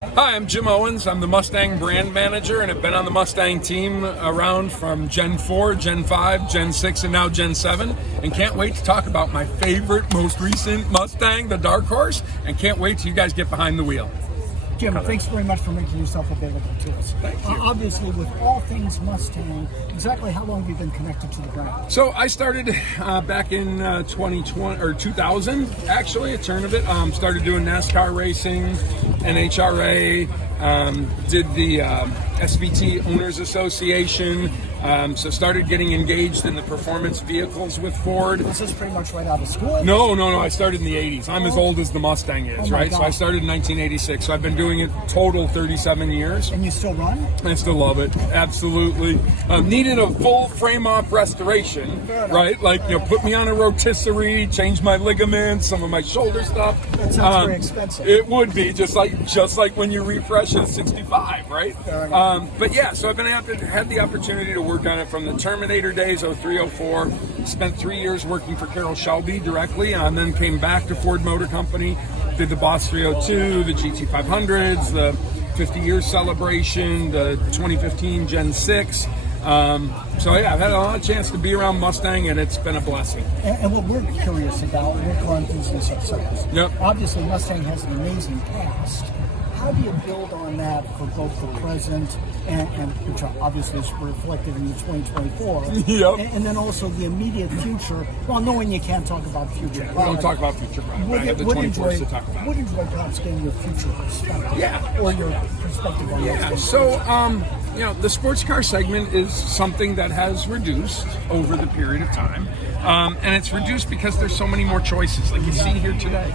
Hi, I'm Jim Owens. I'm the Mustang brand manager and have been on the Mustang team around from Gen 4, Gen 5, Gen 6, and now Gen 7. And can't wait to talk about my favorite, most recent Mustang, the Dark Horse, and can't wait till you guys get behind the wheel. Jim, thanks very much for making yourself available to us. Thank you. Obviously, with all things Mustang, exactly how long have you been connected to the brand? So I started back in 2020 or 2000, actually, a turn of it. Started doing NASCAR racing, NHRA, did the SVT Owners Association. So started getting engaged in the performance vehicles with Ford. Was this pretty much right out of school? No. I started in the 80s. I'm as old as the Mustang is, right? God. So I started in 1986. So I've been doing it total 37 years. And you still run? I still love it. Absolutely. Needed a full frame-off restoration, right? Like, put me on a rotisserie, change my ligaments, some of my shoulder stuff. That sounds very expensive. It would be, just like when you refresh at 65, right? But yeah, so I've had the opportunity to work on it from the Terminator days, 03, 04. Spent 3 years working for Carroll Shelby directly, and then came back to Ford Motor Company. Did the Boss 302, the GT500s, the 50-year celebration, the 2015 Gen 6. So yeah, I've had a lot of chance to be around Mustang, and it's been a blessing. And what we're curious about, we're car enthusiasts ourselves. Yep. Obviously, Mustang has an amazing past. How do you build on that for both the present and which obviously is reflected in the 2024, Yep. and then also the immediate future, while knowing you can't talk about future We don't talk about future product. I have the 24s to talk about. Would enjoy perhaps getting your future perspective. Yeah. Or your perspective on Yeah, that. so the sports car segment is something that has reduced over the period of time. And it's reduced because there's so many more choices. Like you see here today,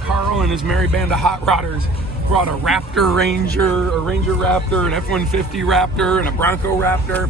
Carl and his merry band of hot rodders brought a Raptor Ranger, a Ranger Raptor, an F-150 Raptor, and a Bronco Raptor.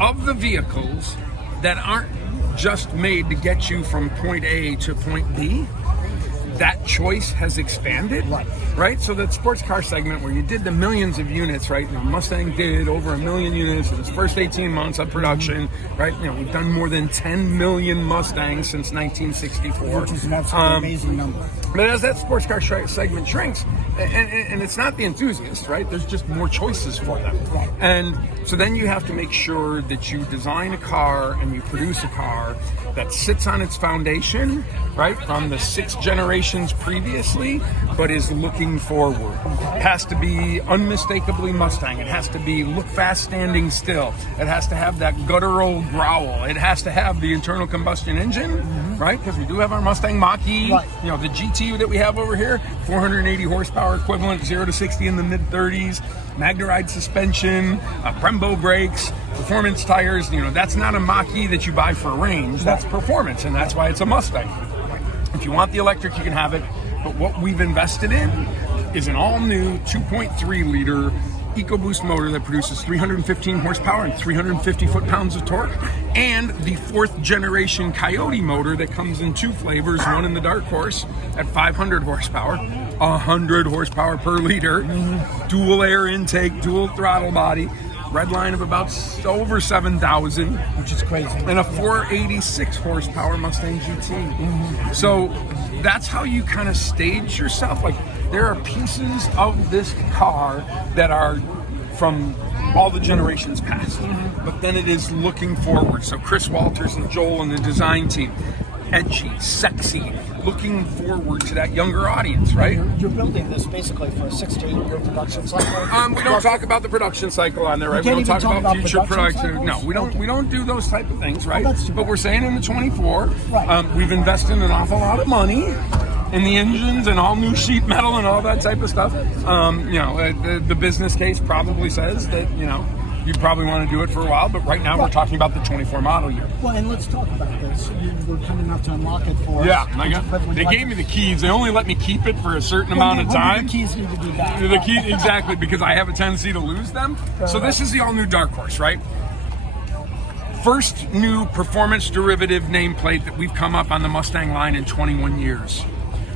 Of the vehicles that aren't just made to get you from point A to point B, that choice has expanded, right? So that sports car segment where you did the millions of units, right? Mustang did over 1 million units in its first 18 months of production, right? We've done more than 10 million Mustangs since 1964. Which is an absolutely amazing number. But as that sports car segment shrinks, and it's not the enthusiast, right? There's just more choices for them. Right. And so then you have to make sure that you design a car and you produce a car that sits on its foundation, right, from the 6 generations previously, but is looking forward. It has to be unmistakably Mustang. It has to be look fast, standing still. It has to have that guttural growl. It has to have the internal combustion engine, right, because we do have our Mustang Mach-E. Right. The GT that we have over here, 480 horsepower equivalent, 0 to 60 in the mid-30s, Magnaride suspension, Brembo brakes, performance tires. That's not a Mach-E that you buy for range. That's performance, and that's why it's a Mustang. If you want the electric, you can have it. But what we've invested in is an all-new 2.3-liter EcoBoost motor that produces 315 horsepower and 350 foot-pounds of torque, and the 4th generation Coyote motor that comes in 2 flavors, one in the Dark Horse at 500 horsepower, 100 horsepower per liter, dual air intake, dual throttle body, red line of about over 7,000, Which is crazy. and a 486 horsepower Mustang GT. So that's how you kind of stage yourself. Like, there are pieces of this car that are from all the generations past, but then it is looking forward. So Chris Walters and Joel and the design team, edgy, sexy, looking forward to that younger audience, right? You're building this basically for a 6 to 8 year production cycle. We don't talk about the production cycle on there, right? We can't don't even talk about future production production. No, cycles? we don't. We don't do those type of things, right? that's too But bad. we're saying in the 24, Right. we've invested an awful lot of money in the engines and all new sheet metal and all that type of stuff. The business case probably says that you'd probably want to do it for a while, but right now we're talking about the 24 model year. Well, and let's talk about this. You were kind enough to unlock it for us. Yeah, they gave me the keys. They only let me keep it for a certain amount of time. The keys need to be back. The key, exactly, because I have a tendency to lose them. So this is the all-new Dark Horse, right? First new performance derivative nameplate that we've come up on the Mustang line in 21 years.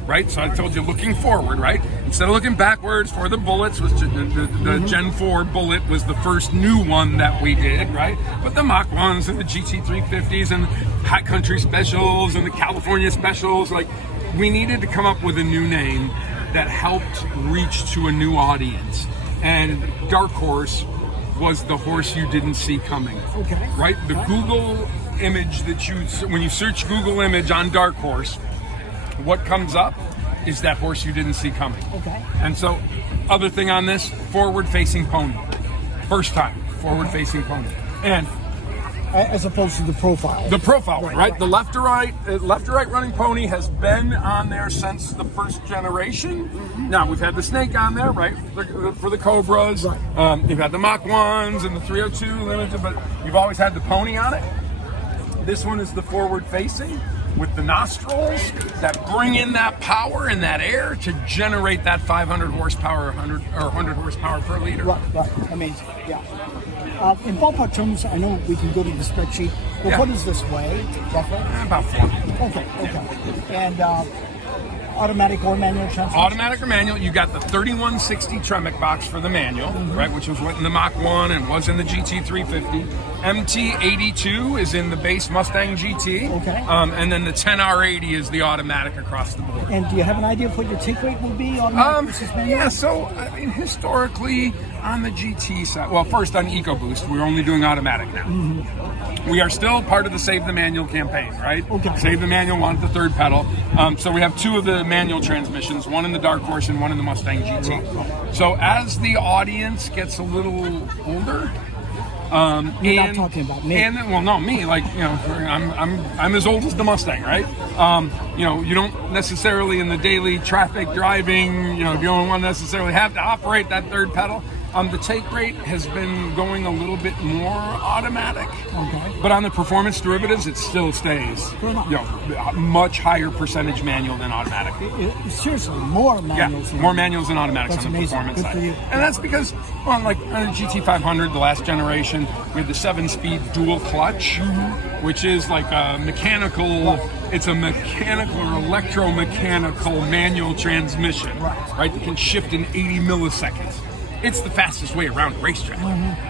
Right, so I told you looking forward, right? Instead of looking backwards for the Bullets, was the Gen 4 Bullet was the first new one that we did, right? But the Mach 1s and the GT350s and Hot Country Specials and the California Specials, like, we needed to come up with a new name that helped reach to a new audience. And Dark Horse was the horse you didn't see coming. Okay. Right? The Google image when you search Google image on Dark Horse, what comes up is that horse you didn't see coming. Okay. And so, other thing on this, forward-facing pony. First time, forward-facing pony. And as opposed to the profile. the profile, right? The left to right running pony has been on there since the first generation. Now we've had the snake on there, right, for the Cobras. Right. You've had the Mach 1s and the 302 limited, but you've always had the pony on it. This one is the forward-facing with the nostrils that bring in that power and that air to generate that 500 horsepower, 100 horsepower per liter. Right. Amazing. Yeah. In ballpark terms, I know we can go to the spreadsheet, but Yeah. what does this weigh, roughly? About 40. Okay. And automatic or manual transmission? Automatic or manual, you got the 3160 Tremec box for the manual, right, which was in the Mach 1 and was in the GT350. MT82 is in the base Mustang GT. Okay. And then the 10R80 is the automatic across the board. And do you have an idea of what your take rate will be on versus manual? Yeah, so, I mean, historically, on the GT side, well, first on EcoBoost, we're only doing automatic now. We are still part of the Save the Manual campaign, right? Okay. Save the Manual wanted the third pedal. So we have two of the manual transmissions, one in the Dark Horse and one in the Mustang GT. So as the audience gets a little older, You're not talking about me. Me. Like, you know, I'm as old as the Mustang, right? You know, you don't necessarily in the daily traffic driving, you know, you don't want to necessarily have to operate that third pedal. The take rate has been going a little bit more automatic, but on the performance derivatives, it still stays, you know, a much higher percentage manual than automatic. Seriously, more manuals. Yeah, more manuals than automatics That's on the amazing. performance Good side. for you. And that's because, well, like on the GT500, the last generation, we had the 7-speed dual clutch, which is like a mechanical, it's a mechanical or electromechanical manual transmission, right, that can shift in 80 milliseconds. It's the fastest way around a racetrack.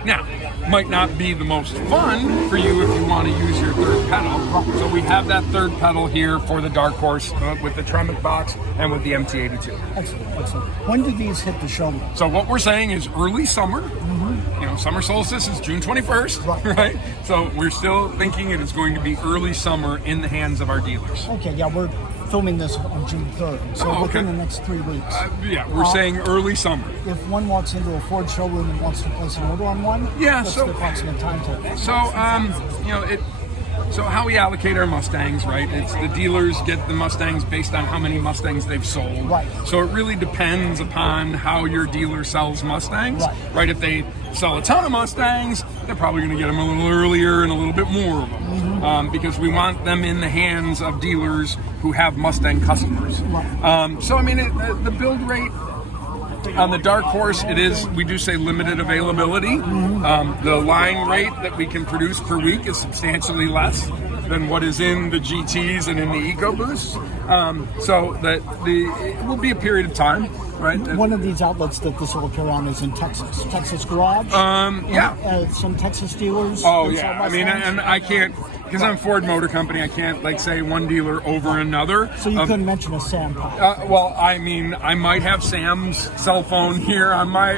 Now, might not be the most fun for you if you want to use your third pedal. So we have that third pedal here for the Dark Horse with the Tremec box and with the MT82. Excellent. When do these hit the showroom? So what we're saying is early summer. You know, summer solstice is June 21st, right? So we're still thinking it is going to be early summer in the hands of our dealers. Okay, yeah, we're filming this on June 3rd, so within the next 3 weeks. We're saying early summer. If one walks into a Ford showroom and wants to place an order on one, what's the approximate timetable? So, you know, so how we allocate our Mustangs, right? It's the dealers get the Mustangs based on how many Mustangs they've sold. Right. So it really depends upon how your dealer sells Mustangs. Right. If they sell a ton of Mustangs, they're probably going to get them a little earlier and a little bit more of them. Because we want them in the hands of dealers who have Mustang customers. So, I mean, the build rate on the Dark Horse, we do say limited availability. The line rate that we can produce per week is substantially less than what is in the GTs and in the EcoBoosts. So that it will be a period of time, right? One of these outlets that this will appear on is in Texas. Texas Garage. Some Texas dealers. Oh, yeah. I mean, and I can't, because I'm Ford Motor Company, I can't like say one dealer over another. So you couldn't mention a Sam Pike. Well, I mean, I might have Sam's cell phone here on my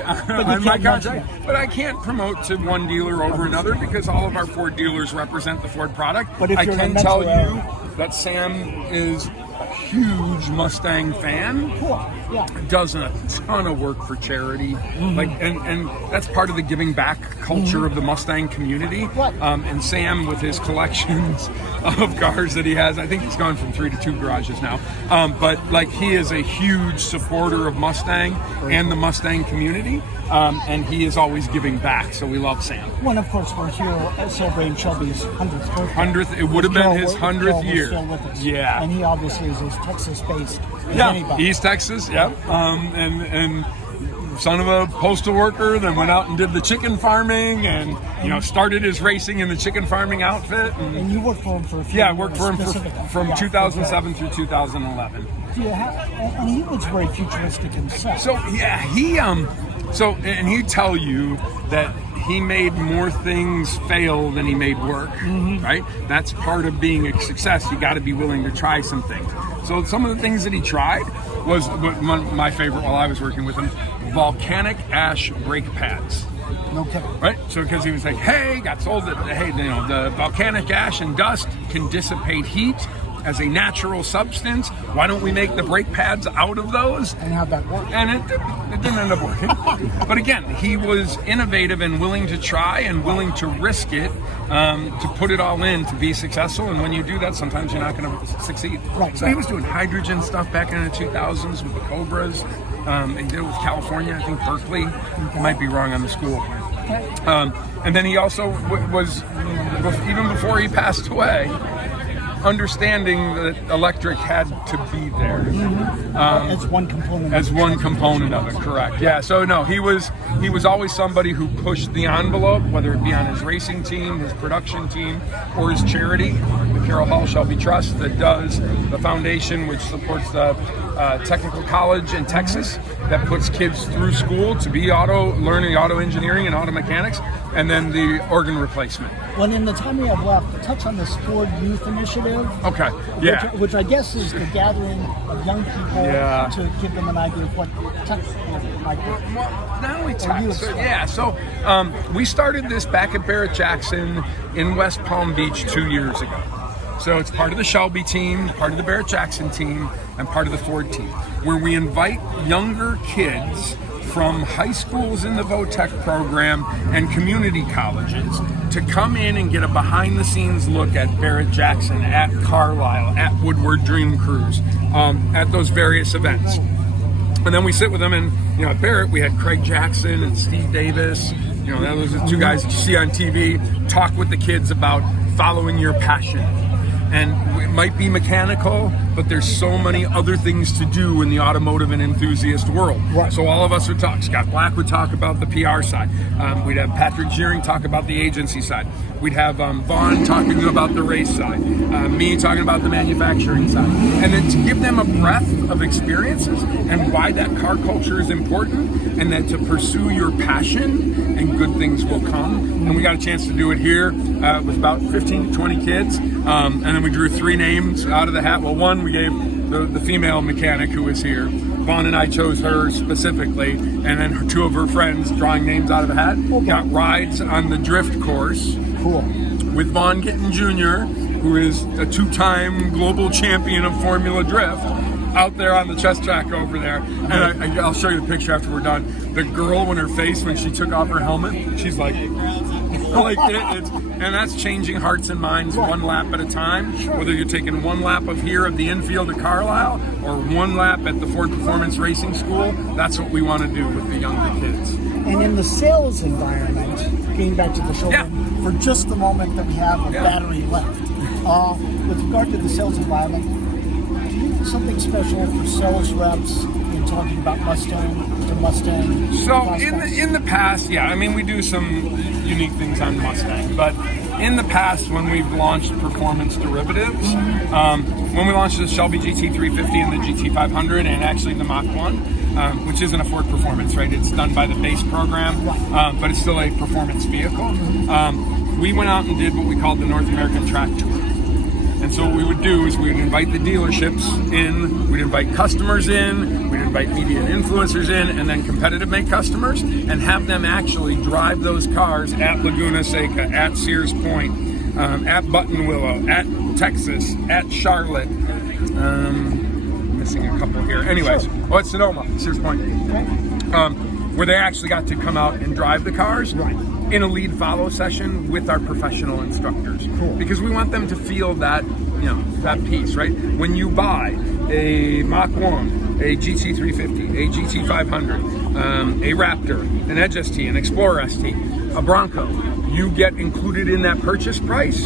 contract, but I can't promote to one dealer over another because all of our Ford dealers represent the Ford product. But if I you're can tell you that Sam is a huge Mustang fan. Cool. Yeah. Does a ton of work for charity, like, and that's part of the giving back culture of the Mustang community. And Sam, with his collections of cars that he has, I think he's gone from 3 to 2 garages now. But like, he is a huge supporter of Mustang and the Mustang community, and he is always giving back. So we love Sam. Well, of course, we're here celebrating Shelby's 100th birthday. It would have been his 100th year. Still with us. Yeah. And he obviously is as Texas-based as anybody. East Texas, and son of a postal worker, then went out and did the chicken farming and, you know, started his racing in the chicken farming outfit. And you worked for him for a few years. years. I worked for him from 2007 through 2011. And he was very futuristic himself. So, yeah, and he'd tell you that he made more things fail than he made work, right? That's part of being a success. You got to be willing to try some things. So some of the things that he tried was my favorite while I was working with him, volcanic ash brake pads. No kidding. Right? So because he was like, hey, got told that, hey, the volcanic ash and dust can dissipate heat as a natural substance. Why don't we make the brake pads out of those? And how'd that work? And it didn't end up working. But again, he was innovative and willing to try and willing to risk it, to put it all in to be successful. And when you do that, sometimes you're not going to succeed. Right. So he was doing hydrogen stuff back in the 2000s with the Cobras. He did it with California, I think Berkeley. Might be wrong on the school. And then he also was, even before he passed away, understanding that electric had to be there As one component. as one component of it. Correct. Yeah. So no, he was always somebody who pushed the envelope, whether it be on his racing team, his production team, or his charity, the Carroll Shelby Trust, that does the foundation which supports the technical college in Texas that puts kids through school to be learning auto engineering and auto mechanics, and then the organ replacement. Well, in the time we have left, touch on this Ford Youth Initiative. Okay. Yeah. Which I guess is the gathering of young people to give them an idea of what tech might be. Well, not only tech. So we started this back at Barrett-Jackson in West Palm Beach 2 years ago. So it's part of the Shelby team, part of the Barrett-Jackson team, and part of the Ford team, where we invite younger kids from high schools in the VOTEC program and community colleges to come in and get a behind-the-scenes look at Barrett-Jackson, at Carlisle, at Woodward Dream Cruise, at those various events. And then we sit with them, and at Barrett we had Craig Jackson and Steve Davis. Those are the two guys that you see on TV. Talk with the kids about following your passion. And it might be mechanical, but there's so many other things to do in the automotive and enthusiast world. Right. So all of us would talk. Scott Black would talk about the PR side. We'd have Patrick Shearing talk about the agency side. We'd have Vaughn talking about the race side. Me talking about the manufacturing side. And then to give them a breadth of experiences and why that car culture is important, and that to pursue your passion and good things will come. And we got a chance to do it here with about 15 to 20 kids. And then we drew 3 names out of the hat. Well, one we gave the female mechanic who was here. Vaughn and I chose her specifically, and then 2 of her friends drawing names out of the hat. Got rides on the drift course. Cool. With Vaughn Gittin Jr., who is a 2-time global champion of Formula Drift, out there on the chest track over there. And I'll show you the picture after we're done. The girl, when she took off her helmet, she's like and that's changing hearts and minds one lap at a time. Whether you're taking 1 lap of the infield at Carlisle, or 1 lap at the Ford Performance Racing School, that's what we want to do with the younger kids. And in the sales environment, getting back to the show, for just the moment that we have a battery left, with regard to the sales environment, do you do something special for sales reps in talking about Mustang to Mustang? So in the past, we do some unique things on Mustang, but in the past, when we've launched performance derivatives, when we launched the Shelby GT350 and the GT500, and actually the Mach 1, which isn't a Ford Performance, right? It's done by the base program, but it's still a performance vehicle. We went out and did what we called the North American Track Tour. And so what we would do is we would invite the dealerships in, we'd invite customers in, we'd invite media and influencers in, and then competitive make customers, and have them actually drive those cars at Laguna Seca, at Sears Point, at Buttonwillow, at Texas, at Charlotte. Missing a couple here. Anyways, at Sonoma, Sears Point. Where they actually got to come out and drive the cars. In a lead follow session with our professional instructors. Cool. Because we want them to feel that, that piece, right? When you buy a Mach 1, a GT350, a GT500, a Raptor, an Edge ST, an Explorer ST, a Bronco, you get included in that purchase price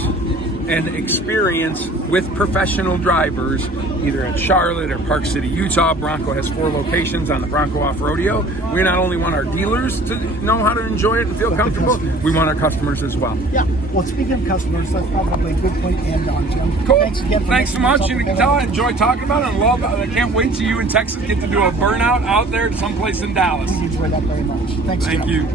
and experience with professional drivers, either at Charlotte or Park City, Utah. Bronco has 4 locations on the Bronco Off-Rodeo. We not only want our dealers to know how to enjoy it and feel comfortable, we want our customers as well. Yeah. Well, speaking of customers, that's probably a good point to end on, Jim. Cool. Thanks again. Thanks so much. You can tell I enjoy talking about it, and I can't wait till you in Texas get to do a burnout out there someplace in Dallas. We enjoy that very much. Thanks, Jim. Thank you.